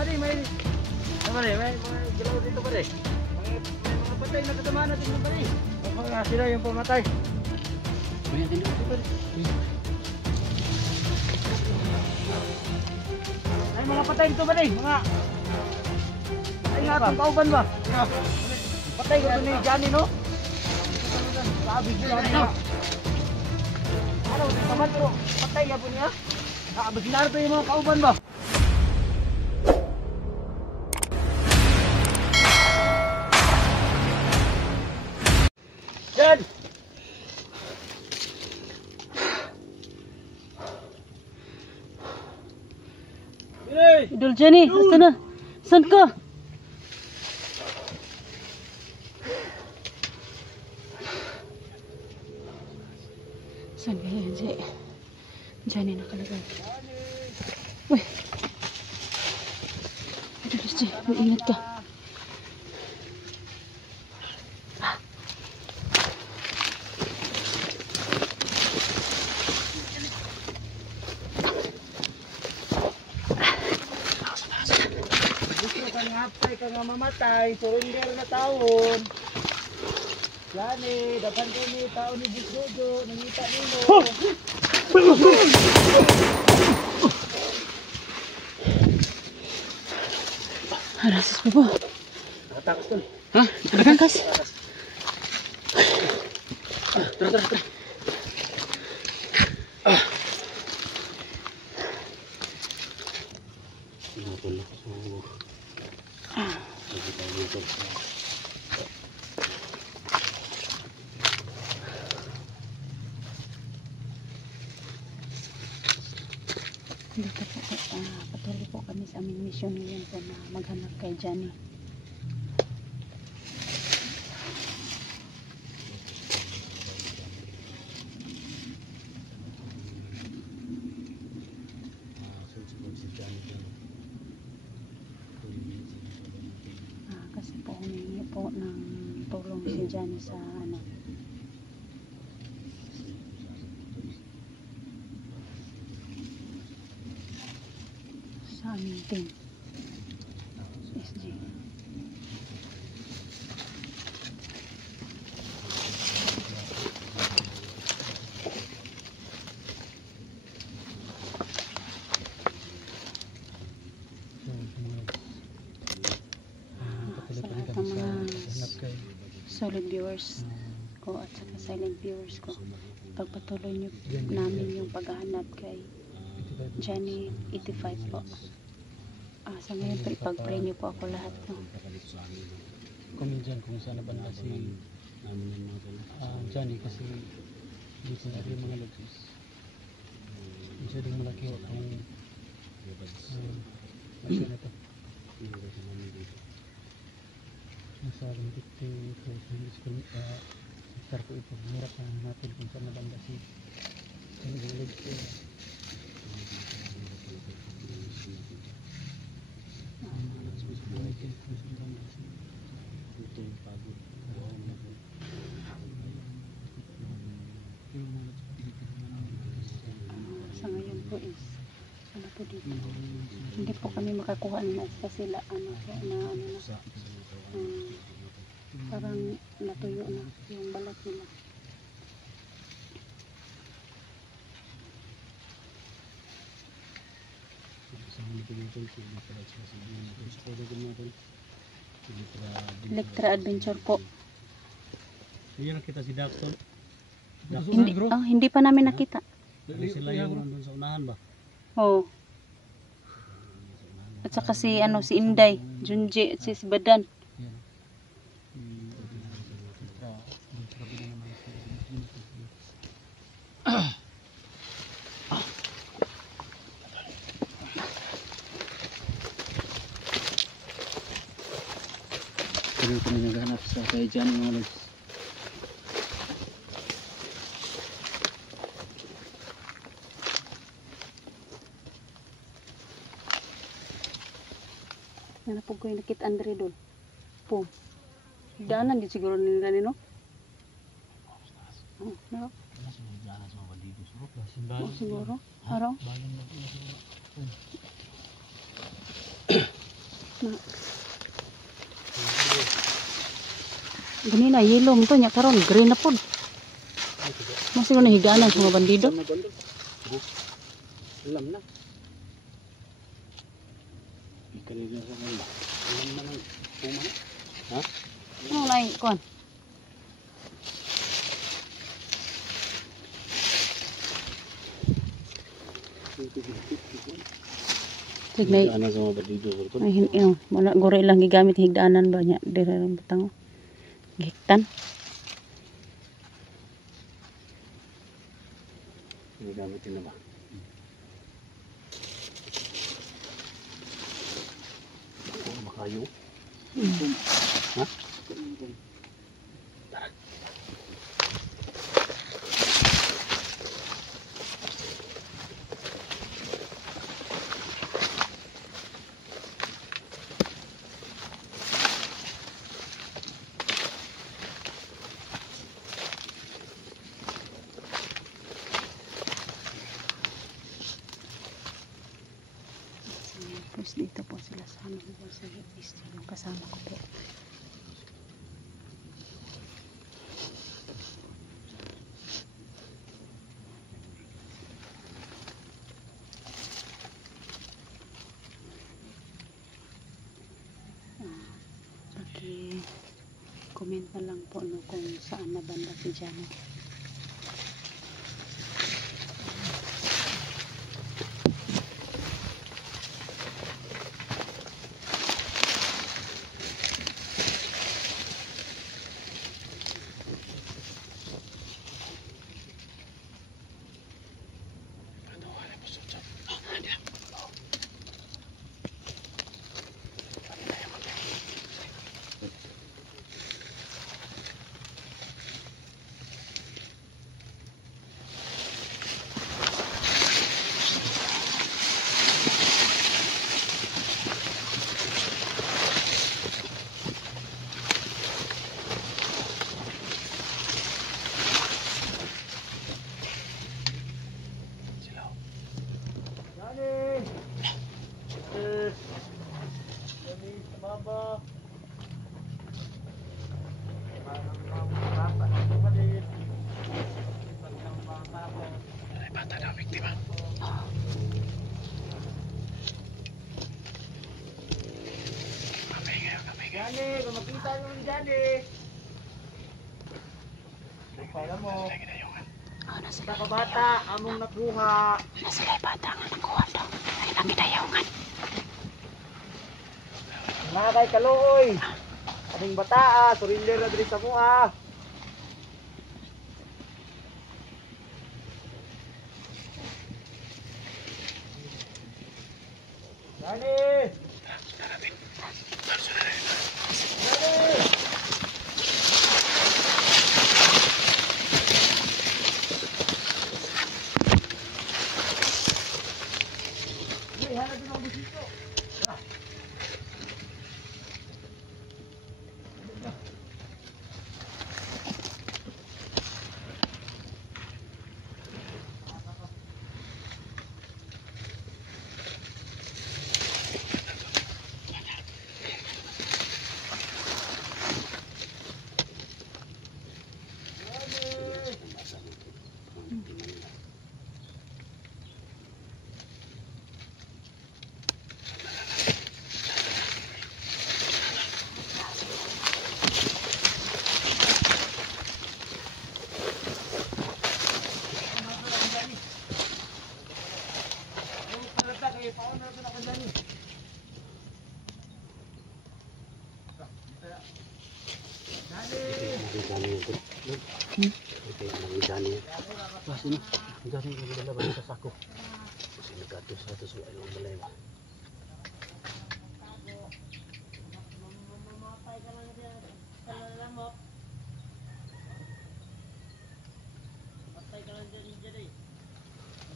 pare, may mga galaw dito pare. Mga patay na kasama natin ng pare. Baka sila yung pumatay. May din dito pare. Ay mga patay dito pare, mga ay nga itong kauban ba? Patay ko ni Johnny no? Sabi ko lang na. Ano, naman pero patay ya po niya. Nakabaglar pa yung mga kauban ba? Yan! Idol Jenny, asa na? Saan ka? Saan ba yan, Jenny nakalagay. Uy! Idol Jenny, mag-ingat ka. Hapay ka nga mamatay, surrender na taon. Yan dapan ko ni taon ni Bisdodo, nangita nilo. Harasis pa po. Nakatakos tol. Ha? Nakatangkas? Tara. Dito po, patuloy po kami sa aming mission ngayon po na maghanap kay Johnny. Kasi po humingi po ng tulong si Johnny sa sa aming team SG. Sa lahat ng mga solid viewers ko at saka silent viewers ko, pagpatuloy nyo namin yung paghahanap kay Johnny 85 po. Sa ngayon po, ipag-pray niyo po ako lahat. Comment dyan kung saan na ba na si Johnny kasi dito na rin mga lagos. Masyadong malaki o kung masya na ito. Nasa 22,000 hektar po ito. Hirap na natin kung saan na banda si Johnny lagos. Sa ngayon po is po dito, hindi po kami makakuha na sa sila parang natuyo na yung balat nila. Electra Adventure po. Hindi nakita si Daxton. Hindi pa namin nakita. Sila yung nandun sa unahan ba? Oo. At saka si Inday, Junji at si Badan. Pero kami naghanap sa kay Johnny mga lods. Ano po ko yung nakit Andre doon? Po. Daanan din siguro nila no? No? Siguro. Araw? Ganina yellow mo to nya karon green na pod. Mo siguro nahigaan sa mga bandido. Alam na. Kanina sa mga. Alam na ng puma. Ha? Ano nay kon? Signay. Ano sa mga bandido ko? Ay hin wala gore lang gigamit higdaanan ba nya dire lang butang. Gihiktan. Gamit na ba? Makayo? Ha? Tara. Tapos dito po sila sa ano po sa yung kasama ko po. Comment na lang po no, kung saan na banda si Janet. Jani, kung makita mo ni Jani. Pala mo. Nasa Bata ka bata, among nakuha. sila bata nga nakuha daw. Ay lang gidayawngan. Mga kay kaluoy. Aming bata, surrender na diri sa mua. Jani!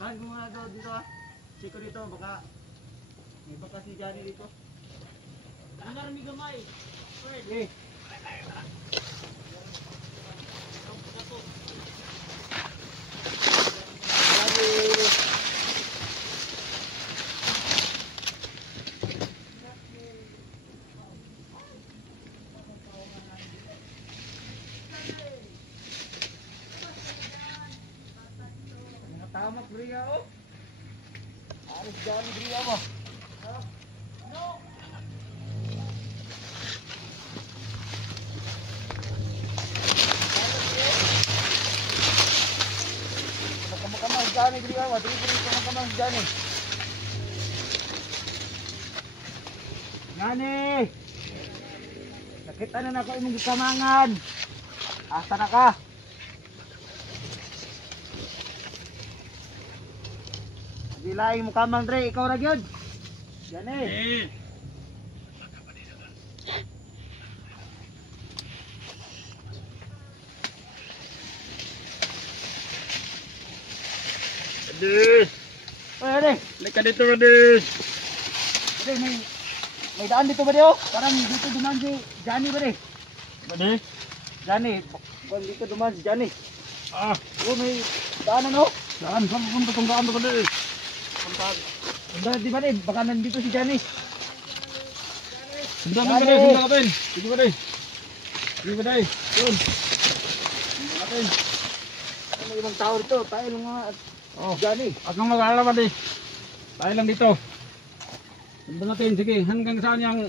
Bahan mo nga daw dito ah. Check ko dito, baka may baka si Johnny dito. Ang narami gamay. Eh. Aris Johnny Dria mo. Kamang Johnny Dria mo. Diri kamang Johnny. Ngani. Nakita na nako imong gikamangan. Asa na ka? Di laing mo kamang Dre, ikaw ra gyud. Yan eh. Des, Oy, Dre. lika dito Des. Dre, may daan dito ba dio? Parang dito duman si Johnny ba Dre? Bade? Johnny, parang dito duman si Johnny. Ah, Oh, may daan ano? saan punta tong daan to Des? Punta di ba Dre? Baka nandito si Johnny. Sunda ka Des, sunda ka Des. Sige ba Des? Sige ba Des? Yun. Natin. May ibang tao dito, tayo lang nga. Oh, Johnny. wag kang mag-alala ba Des? Tayo lang dito. Sunda natin, sige. Hanggang saan yung...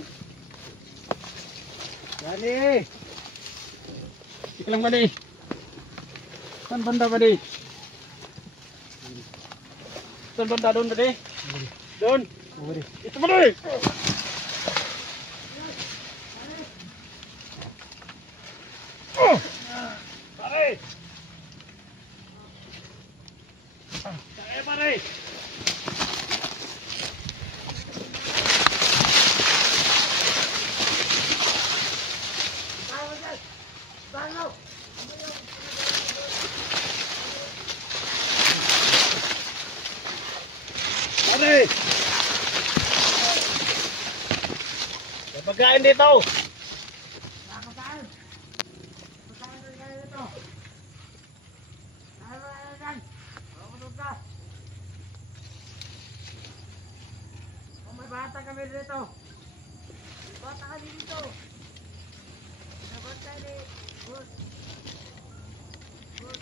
Johnny. Sige lang ba Des? Saan banda ba Des? Saan banda doon ba Des? Doon? Ito ba Des? Oh! Pare! Kaya pare! Pare! May pagkain dito! Bata kami dito. Bata kami dito. Bata ni Bus. Bus.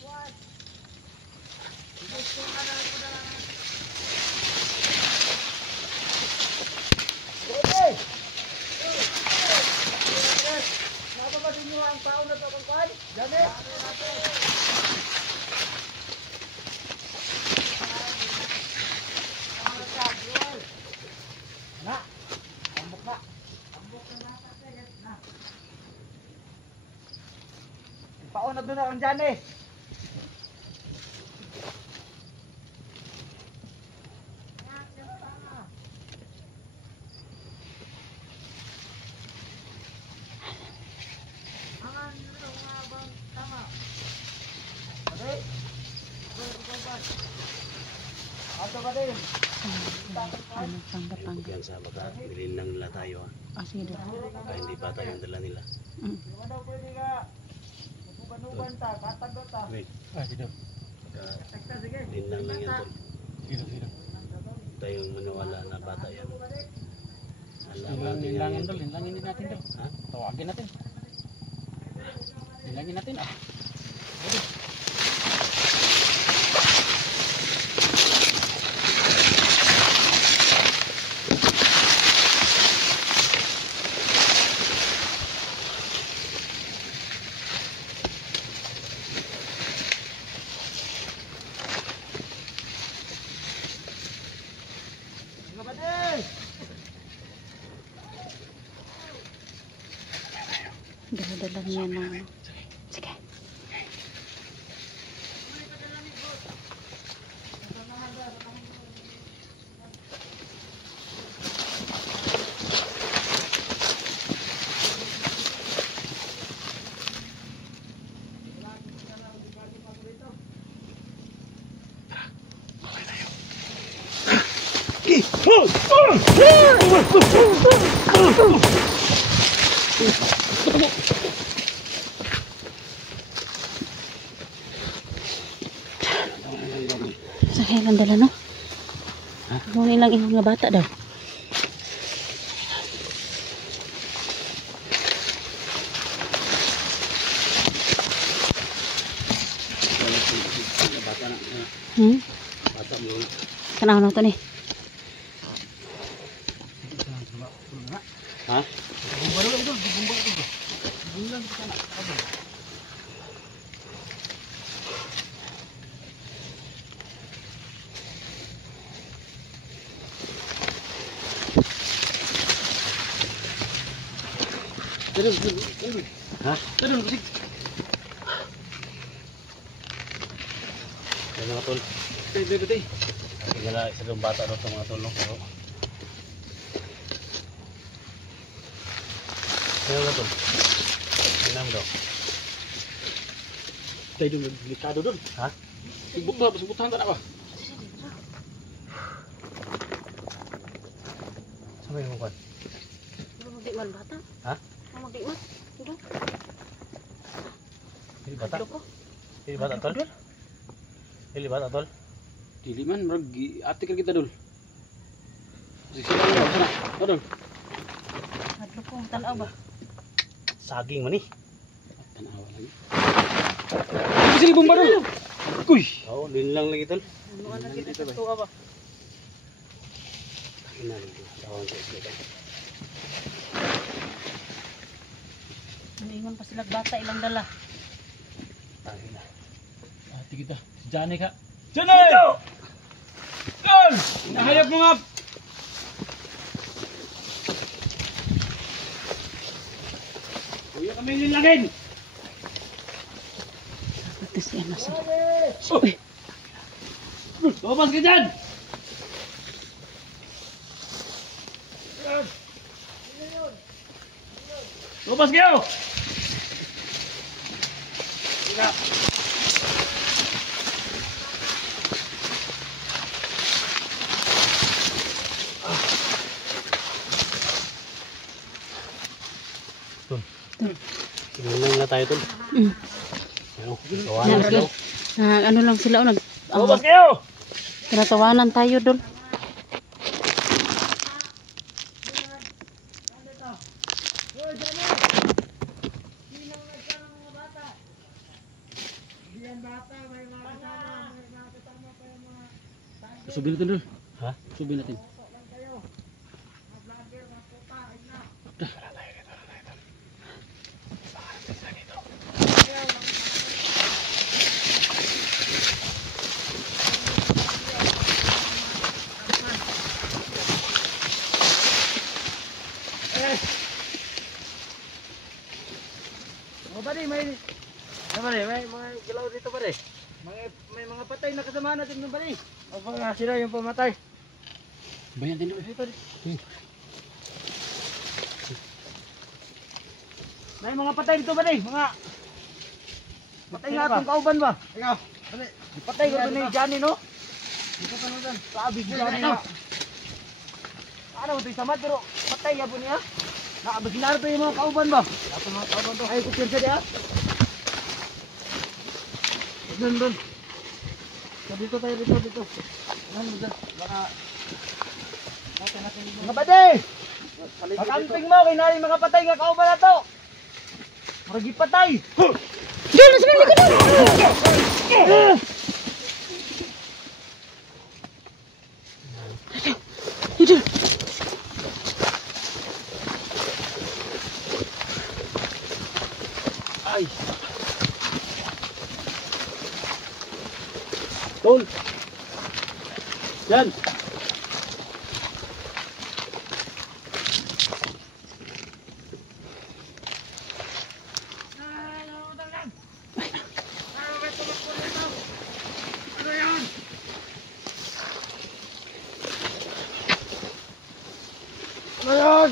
What? Bus ko na lang ko na. Bebe! Napapasin niyo ang tao na ito kung kuhan? Dami? Na, ambok na. Ambok na nata guys na. Paon na doon ang Johnny. Ato ba din? Ano pang batang? Yan sa baka, bilhin lang nila tayo Ah, sige daw. baka hindi pa tayo ang dala nila. Yung daw pwede ka. Nuban-nuban ta, katagot ta. Wait, Ah, dito. baka Tekta sige. bilhin lang yan tol. Dito, dito. Tayong maniwala na bata yan. Alam Hilangin dol, hilangin din natin dol. Ha? Tawagin natin. Hilangin natin ah. Mga bading! Dala-dala niya na. Sige. Sa kaya lang dala no? Huwag lang yung mga bata daw. Bata na. Kanaw na to ni. Ha? Ha? Yan mga tol. Tingala isa ng bata daw sa mga tol. No? Pero... Ano na tol? Ano daw? Tayo doon, delikado doon. Ha? Subutan ka na ba? Saan ba yung kuwan? Magdi man bata. Ha? Magdi man. Dudong. Hindi bata? Dudong ko. Hindi bata tol? Hindi bata tol? Dili man, marag ati ka kita dul. Sige, sana. Dul. Hadlo ko tanaw ba. Saging man eh. Tanawa lagi. Sige, bomba dul. Kuy. Oo, din lang lagi tol. Ano ana kita sa tuwa ba. Ina lagi. Tawag ko isla. Ingon pa sila bata ilang dala. Tangina. Ati kita. Si Johnny ka. Johnny! Dul! Nahayag mo nga. Kuya kami nilagin. Ito si ano sa. Uy! Lumabas ka dyan! Lumabas kayo! Tingnan na tayo tol. Ano? Tawanan Yan, na daw. ano lang sila o Lumabas kayo! tinatawanan tayo dul. Subin natin dul. Ha? Subin natin. O pare, may mga galaw dito pare. May mga patay na kasama natin doon pare. O pa sila yung pamatay. Bayan din dul. Dito. May mga patay dito pare, mga patay nga itong kauban ba? Ikaw. Patay ko ni Johnny no? Dito ka naman. Sabi si Johnny na. Ano ito sama pero patay ya po niya. Nakabaginar to yung mga kauban ba? Lahat ng mga kauban to. Ay kutin sa diya. Doon. So dito tayo dito. Ano mo dyan? Baka mga patay! Makamping mo, kinari mga patay nga kauban na to! Maragi patay! Dul, nasa nang likod dul. Dul. Ay! Tol! Yan! Ano yan?